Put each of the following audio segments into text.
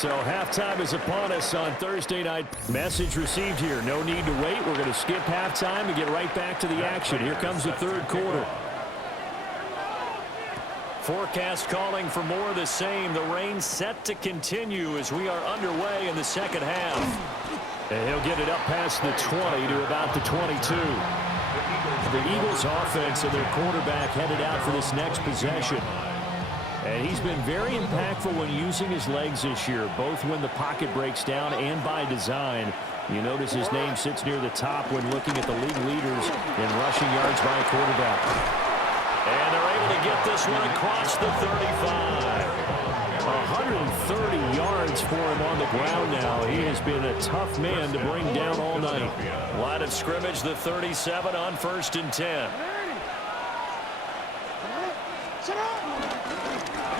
So halftime is upon us on Thursday night. Message received here. No need to wait. We're going to skip halftime and get right back to the action. Here comes the third quarter. Forecast calling for more of the same. The rain set to continue as we are underway in the second half. And he'll get it up past the 20 to about the 22. The Eagles offense and their quarterback headed out for this next possession. And he's been very impactful when using his legs this year, both when the pocket breaks down and by design. You notice his name sits near the top when looking at the league leaders in rushing yards by a quarterback. And they're able to get this one across the 35. 130 yards for him on the ground now. He has been a tough man to bring down all night. Line of scrimmage, the 37 on 1st and 10.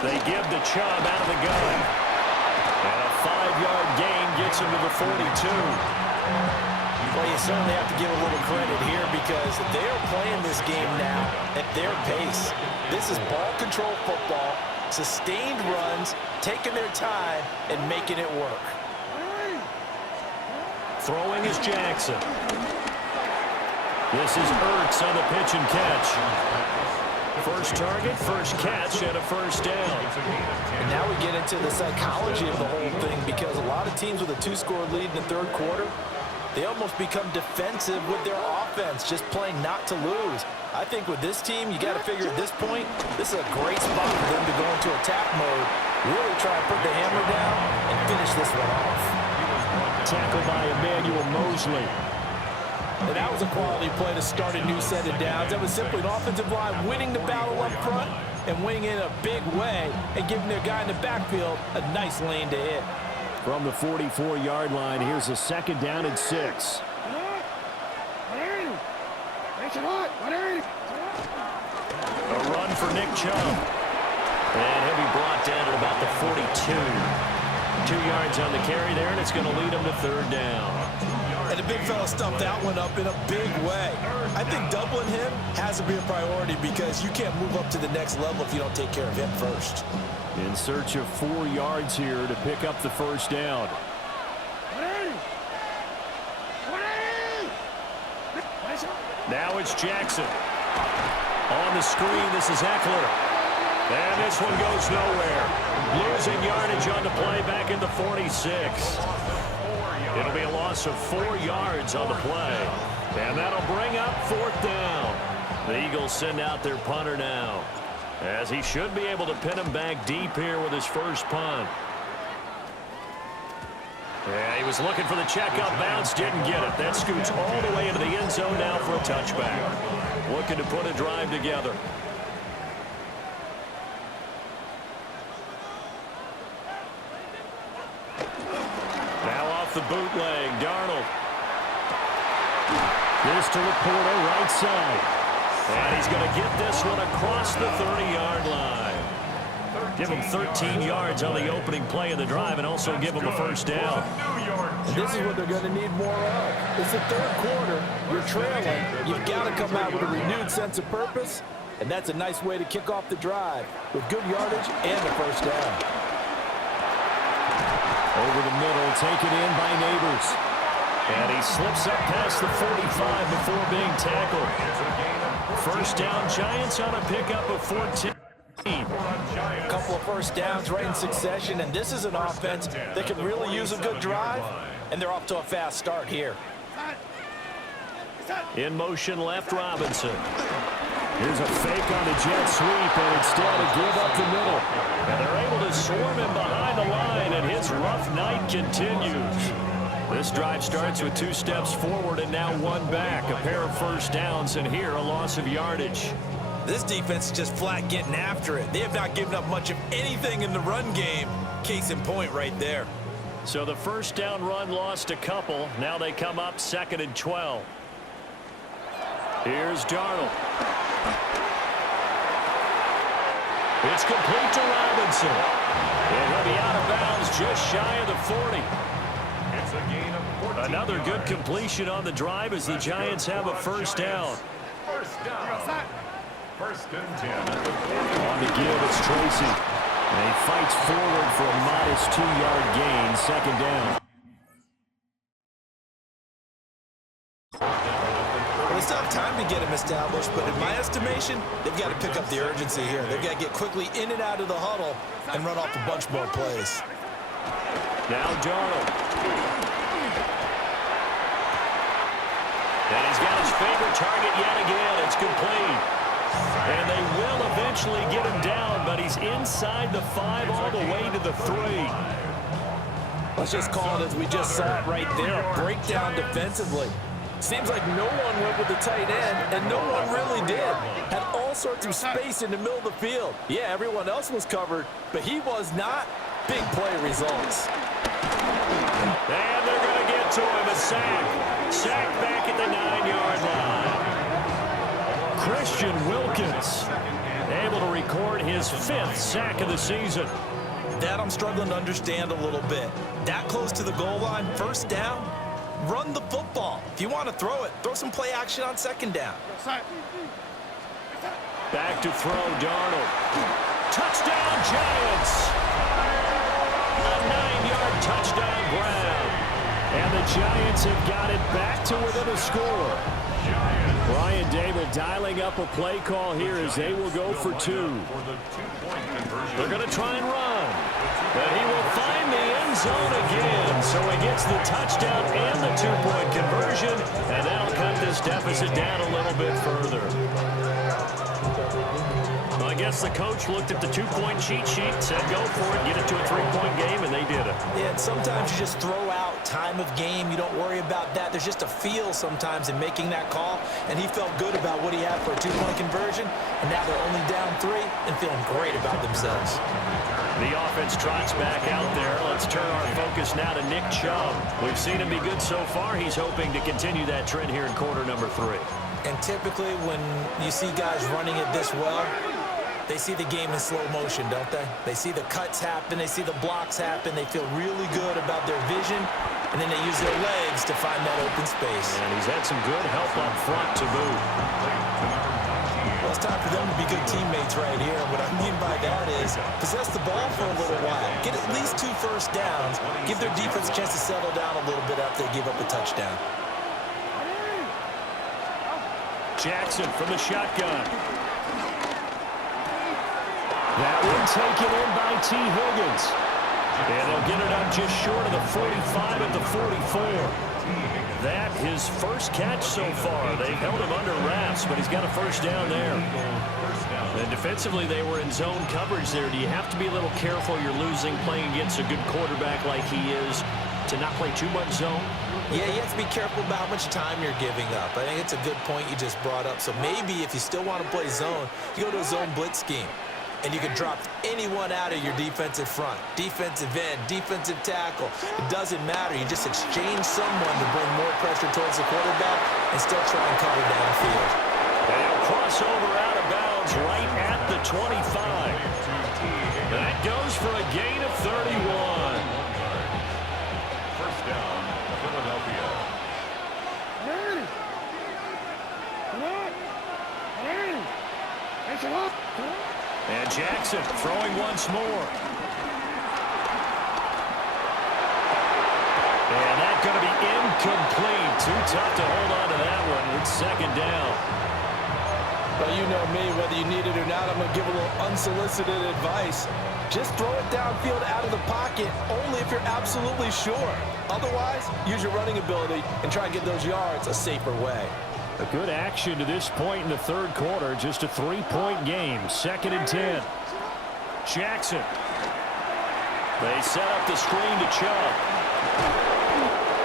They give the Chubb out of the gun. And a 5-yard gain gets him to the 42. Well, you certainly have to give a little credit here because they're playing this game now at their pace. This is ball control football, sustained runs, taking their time, and making it work. Throwing is Jackson. This is Ertz on the pitch and catch. First target, first catch, and a first down. And now we get into the psychology of the whole thing because a lot of teams with a 2-score lead in the third quarter, they almost become defensive with their offense, just playing not to lose. I think with this team, you got to figure at this point, this is a great spot for them to go into attack mode, really try to put the hammer down and finish this one off. Tackled by Emmanuel Mosley. And that was a quality play to start a new set of downs. That was simply an offensive line winning the battle up front and winning in a big way and giving their guy in the backfield a nice lane to hit. From the 44-yard line, here's a 2nd down and 6. A run for Nick Chubb. And he'll be brought down at about the 42. 2 yards on the carry there, and it's going to lead him to 3rd down. And the big fella stumped that one up in a big way. I think doubling him has to be a priority because you can't move up to the next level if you don't take care of him first. In search of 4 yards here to pick up the first down. Now it's Jackson. On the screen, this is Eckler. And this one goes nowhere. Losing yardage on the play back in the 46. It'll be a loss of 4 yards on the play. And that'll bring up 4th down. The Eagles send out their punter now, as he should be able to pin him back deep here with his first punt. Yeah, he was looking for the checkup bounce, didn't get it. That scoots all the way into the end zone now for a touchback. Looking to put a drive together. The bootleg, Darnold. This to Laporta, right side. And he's going to get this one across the 30-yard line. Give him 13 yards on the opening play of the drive and also give him a first down. And this is what they're going to need more of. It's the third quarter. You're trailing. You've got to come out with a renewed sense of purpose. And that's a nice way to kick off the drive with good yardage and a first down. Over the middle, taken in by Neighbors. And he slips up past the 45 before being tackled. First down, Giants on a pickup of 14. A couple of first downs right in succession, and this is an offense that can really use a good drive, and they're off to a fast start here. In motion left, Robinson. Here's a fake on the jet sweep, and instead a give up the middle. And they're able to swarm him behind the line, and his rough night continues. This drive starts with 2 steps forward and now 1 back. A pair of first downs, and here a loss of yardage. This defense is just flat getting after it. They have not given up much of anything in the run game. Case in point right there. So the first down run lost a couple. Now they come up 2nd and 12. Here's Darnold. It's complete to Robinson. And he'll be out of bounds just shy of the 40. It's a gain of 14. Another good completion on the drive as the Giants have a first down. First down. 1st and 10. On the give, it's Tracy. And he fights forward for a modest 2-yard gain, second down. Well, they still have time to get him established, but in my estimation, they've got to pick up the urgency here. They've got to get quickly in and out of the huddle and run off a bunch more plays. Now Darnold. And he's got his favorite target yet again. It's complete. And they will eventually get him down, but he's inside the 5 all the way to the 3. Let's just call it as we just saw it right there, a breakdown defensively. Seems like no one went with the tight end, and no one really did. Had all sorts of space in the middle of the field. Yeah, everyone else was covered, but he was not. Big play results. And they're going to get to him, a sack. Sack back at the 9-yard line. Christian Wilkins able to record his 5th sack of the season. That I'm struggling to understand a little bit. That close to the goal line, first down, run the football. If you want to throw it, throw some play action on second down. Back to throw, Darnold. Touchdown, Giants! A 9-yard touchdown grab. And the Giants have got it back to within a score. Brian Daboll dialing up a play call here as they will go for 2. They're going to try and run. But he will find the end zone again. So he gets the touchdown and the 2-point conversion. And that'll cut this deficit down a little bit further. Well, I guess the coach looked at the 2-point cheat sheet, said go for it, get it to a 3-point game, and they did it. Yeah, and sometimes you just throw out time of game. You don't worry about that. There's just a feel sometimes in making that call, and he felt good about what he had for a 2-point conversion, and now they're only down 3 and feeling great about themselves. The offense trots back out there. Let's turn our focus now to Nick Chubb. We've seen him be good so far. He's hoping to continue that trend here in quarter number 3. And typically when you see guys running it this well, they see the game in slow motion, don't they? They see the cuts happen. They see the blocks happen. They feel really good about their vision, and then they use their legs to find that open space. And he's had some good help up front to boot. Well, it's time for them to be good teammates right here. And what I mean by that is possess the ball for a little while. Get at least 2 first downs. Give their defense a chance to settle down a little bit after they give up a touchdown. Jackson from the shotgun. That one taken in by T. Higgins. And they'll get it up just short of the 45 at the 44. That his first catch so far. They've held him under wraps, but he's got a first down there. And defensively, they were in zone coverage there. Do you have to be a little careful? You're losing playing against a good quarterback like he is to not play too much zone? Yeah, you have to be careful about how much time you're giving up. I think it's a good point you just brought up. So maybe if you still want to play zone, you go to a zone blitz scheme. And you can drop anyone out of your defensive front. Defensive end, defensive tackle. It doesn't matter. You just exchange someone to bring more pressure towards the quarterback and still try and cover downfield. They'll cross over out of bounds right at the 25. That goes for a gain of 31. First down, Philadelphia. And Jackson throwing once more. And that's going to be incomplete. Too tough to hold on to that one. It's second down. Well, you know me, whether you need it or not, I'm going to give a little unsolicited advice. Just throw it downfield out of the pocket only if you're absolutely sure. Otherwise, use your running ability and try and get those yards a safer way. A good action to this point in the third quarter. Just a 3-point game. 2nd and 10. Jackson. They set up the screen to Chubb.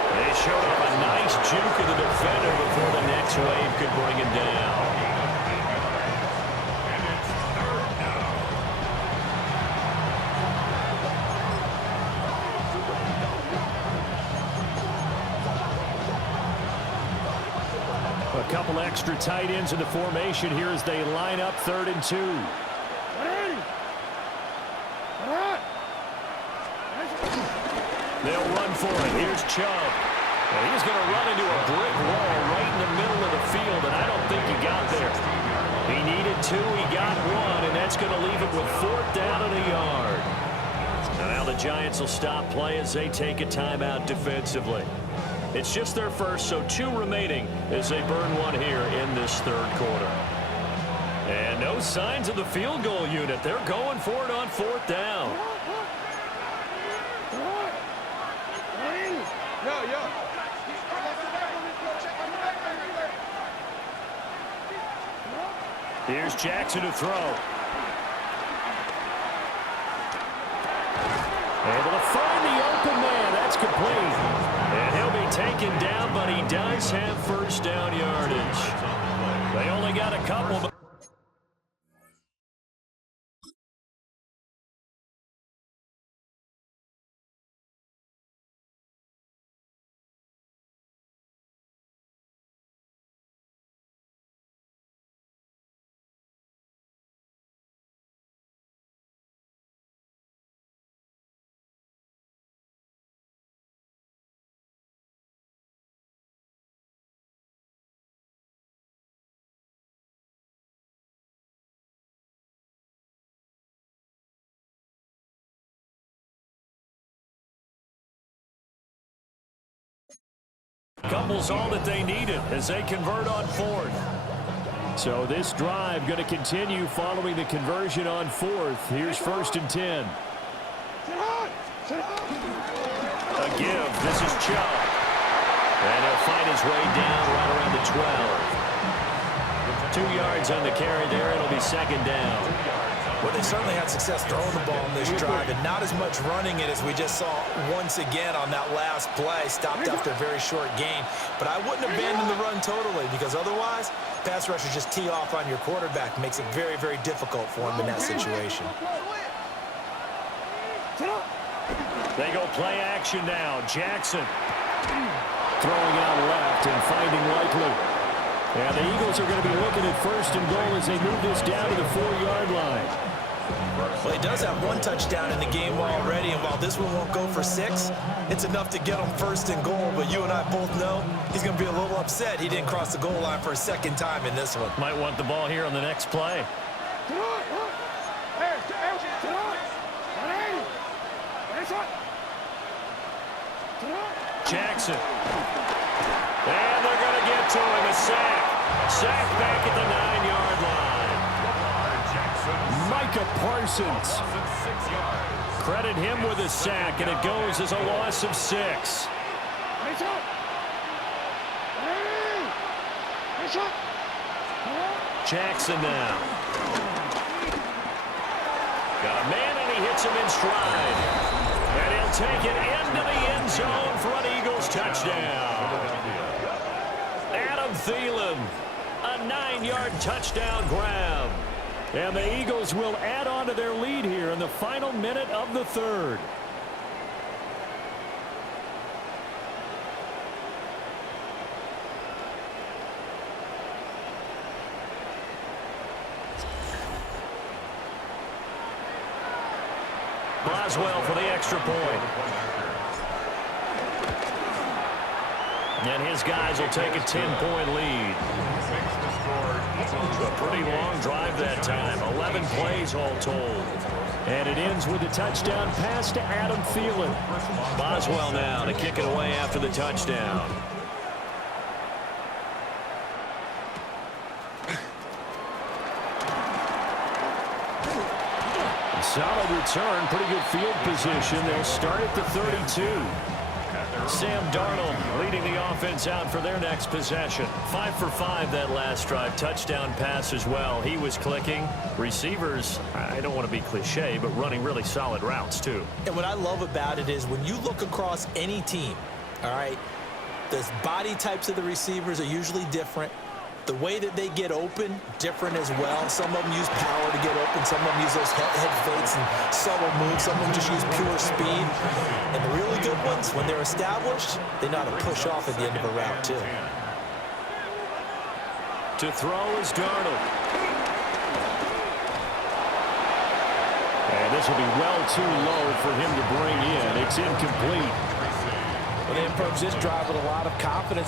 They showed up a nice juke of the defender before the next wave could bring him down. A couple extra tight ends in the formation here as they line up 3rd and 2. They'll run for it. Here's Chubb. And he's going to run into a brick wall right in the middle of the field, and I don't think he got there. He needed 2, he got 1, and that's going to leave him with 4th down and a yard. And now the Giants will stop play as they take a timeout defensively. It's just their first, so 2 remaining as they burn 1 here in this 3rd quarter. And no signs of the field goal unit. They're going for it on 4th down. Here's Jackson to throw. Able to find the open man. That's complete. And he'll be taken down, but he does have 1st down yardage. They only got a couple, but couple's all that they needed as they convert on 4th. So this drive going to continue following the conversion on 4th. Here's 1st and 10. A give. This is Chubb. And he'll find his way down right around the 12. 2 yards on the carry there. It'll be 2nd down. Well, they certainly had success throwing the ball in this drive and not as much running it as we just saw once again on that last play. Stopped after a very short gain. But I wouldn't abandon the run totally because otherwise, pass rushers just tee off on your quarterback. Makes it very, very difficult for him in that situation. They go play action now. Jackson throwing out left and finding Likely. And the Eagles are going to be looking at 1st and goal as they move this down to the 4-yard line. Well, he does have 1 touchdown in the game already, and while this one won't go for 6, it's enough to get him 1st and goal. But you and I both know he's going to be a little upset he didn't cross the goal line for a 2nd time in this one. Might want the ball here on the next play. Jackson. And they're going to get to him. A sack. Sack back at the 9-yard line. Micah Parsons. Credit him with a sack, and it goes as a loss of 6. Jackson now. Got a man, and he hits him in stride. And he'll take it into the end zone for an Eagles touchdown. Adam Thielen, a 9-yard touchdown grab. And the Eagles will add on to their lead here in the final minute of the 3rd. Boswell for the extra point. And his guys will take a 10-point lead. A pretty long drive that time. 11 plays all told. And it ends with a touchdown pass to Adam Thielen. Boswell now to kick it away after the touchdown. Solid return, pretty good field position. They'll start at the 32. Sam Darnold leading the offense out for their next possession. 5 for 5 that last drive. Touchdown pass as well. He was clicking. Receivers, I don't want to be cliche, but running really solid routes too. And what I love about it is when you look across any team, all right, the body types of the receivers are usually different. The way that they get open, different as well. Some of them use power to get open. Some of them use those head fakes and subtle moves. Some of them just use pure speed. And the really good ones, when they're established, they know how to push off at the end of a route, too. To throw is Darnold. And this will be well too low for him to bring in. It's incomplete. Well, they approach this drive with a lot of confidence.